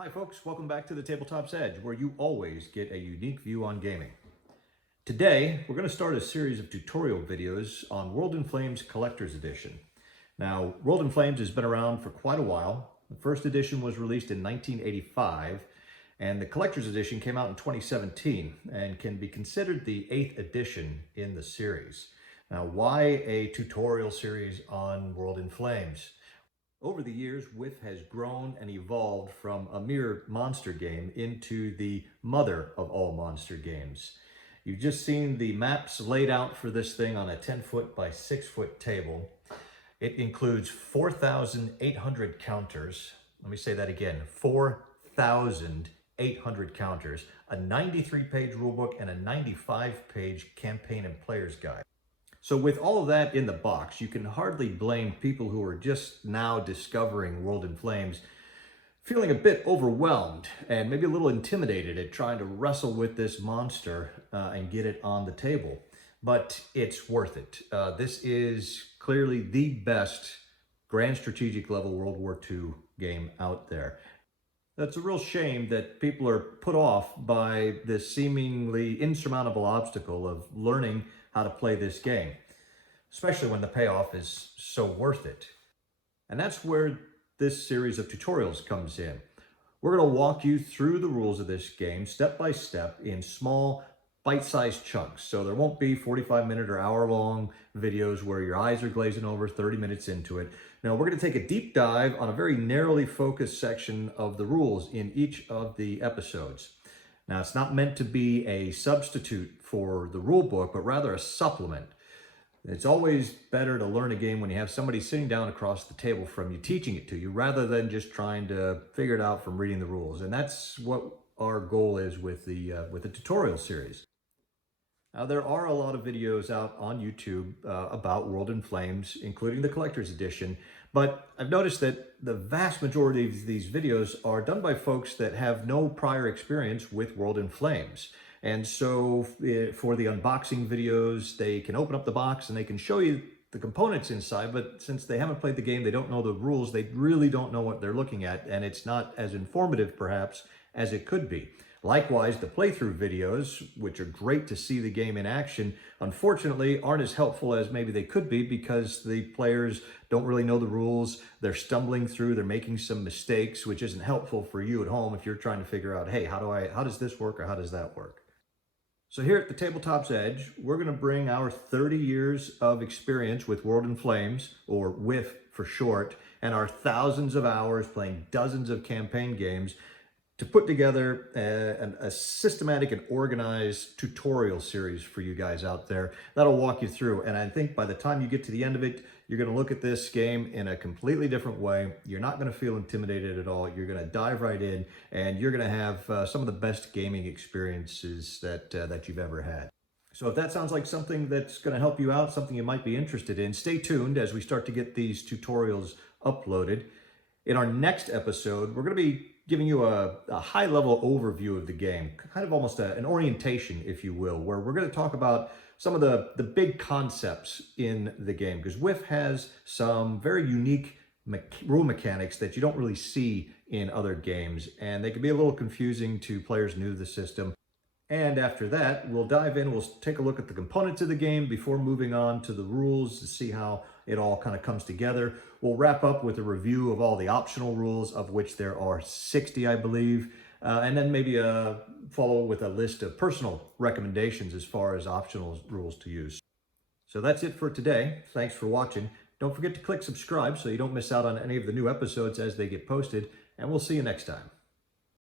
Hi folks, welcome back to the Tabletop's Edge, where you always get a unique view on gaming. Today, we're going to start a series of tutorial videos on World in Flames Collector's Edition. Now, World in Flames has been around for quite a while. The first edition was released in 1985, and the Collector's Edition came out in 2017 and can be considered the 8th edition in the series. Now, why a tutorial series on World in Flames? Over the years, WIF has grown and evolved from a mere monster game into the mother of all monster games. You've just seen the maps laid out for this thing on a 10-foot by 6-foot table. It includes 4,800 counters. Let me say that again, 4,800 counters, a 93-page rulebook, and a 95-page campaign and player's guide. So with all of that in the box, you can hardly blame people who are just now discovering World in Flames feeling a bit overwhelmed and maybe a little intimidated at trying to wrestle with this monster and get it on the table. But it's worth it. This is clearly the best grand strategic level World War II game out there. That's a real shame that people are put off by this seemingly insurmountable obstacle of learning how to play this game, especially when the payoff is so worth it. And that's where this series of tutorials comes in. We're going to walk you through the rules of this game step by step in small bite-sized chunks. So there won't be 45-minute or hour-long videos where your eyes are glazing over 30 minutes into it. No, we're going to take a deep dive on a very narrowly focused section of the rules in each of the episodes. Now, it's not meant to be a substitute for the rule book, but rather a supplement. It's always better to learn a game when you have somebody sitting down across the table from you teaching it to you, rather than just trying to figure it out from reading the rules. And that's what our goal is with the tutorial series. Now, there are a lot of videos out on YouTube about World in Flames, including the Collector's Edition, but I've noticed that the vast majority of these videos are done by folks that have no prior experience with World in Flames. And so for the unboxing videos, they can open up the box and they can show you the components inside, but since they haven't played the game, they don't know the rules, they really don't know what they're looking at, and it's not as informative perhaps as it could be. Likewise, the playthrough videos, which are great to see the game in action, unfortunately aren't as helpful as maybe they could be because the players don't really know the rules. They're stumbling through, they're making some mistakes, which isn't helpful for you at home if you're trying to figure out, hey, how does this work or how does that work? So here at the Tabletop's Edge, we're going to bring our 30 years of experience with World in Flames, or WIF for short, and our thousands of hours playing dozens of campaign games to put together a systematic and organized tutorial series for you guys out there that'll walk you through. And I think by the time you get to the end of it, you're going to look at this game in a completely different way. You're not going to feel intimidated at all. You're going to dive right in, and you're going to have some of the best gaming experiences that you've ever had. So if that sounds like something that's going to help you out, something you might be interested in, stay tuned as we start to get these tutorials uploaded. In our next episode, we're going to be giving you a high-level overview of the game, kind of almost an orientation, if you will, where we're going to talk about some of the big concepts in the game, because WIF has some very unique rule mechanics that you don't really see in other games, and they can be a little confusing to players new to the system. And after that, we'll dive in, we'll take a look at the components of the game before moving on to the rules to see how it all kind of comes together. We'll wrap up with a review of all the optional rules, of which there are 60, I believe, and then maybe follow with a list of personal recommendations as far as optional rules to use. So that's it for today. Thanks for watching. Don't forget to click subscribe so you don't miss out on any of the new episodes as they get posted, and we'll see you next time.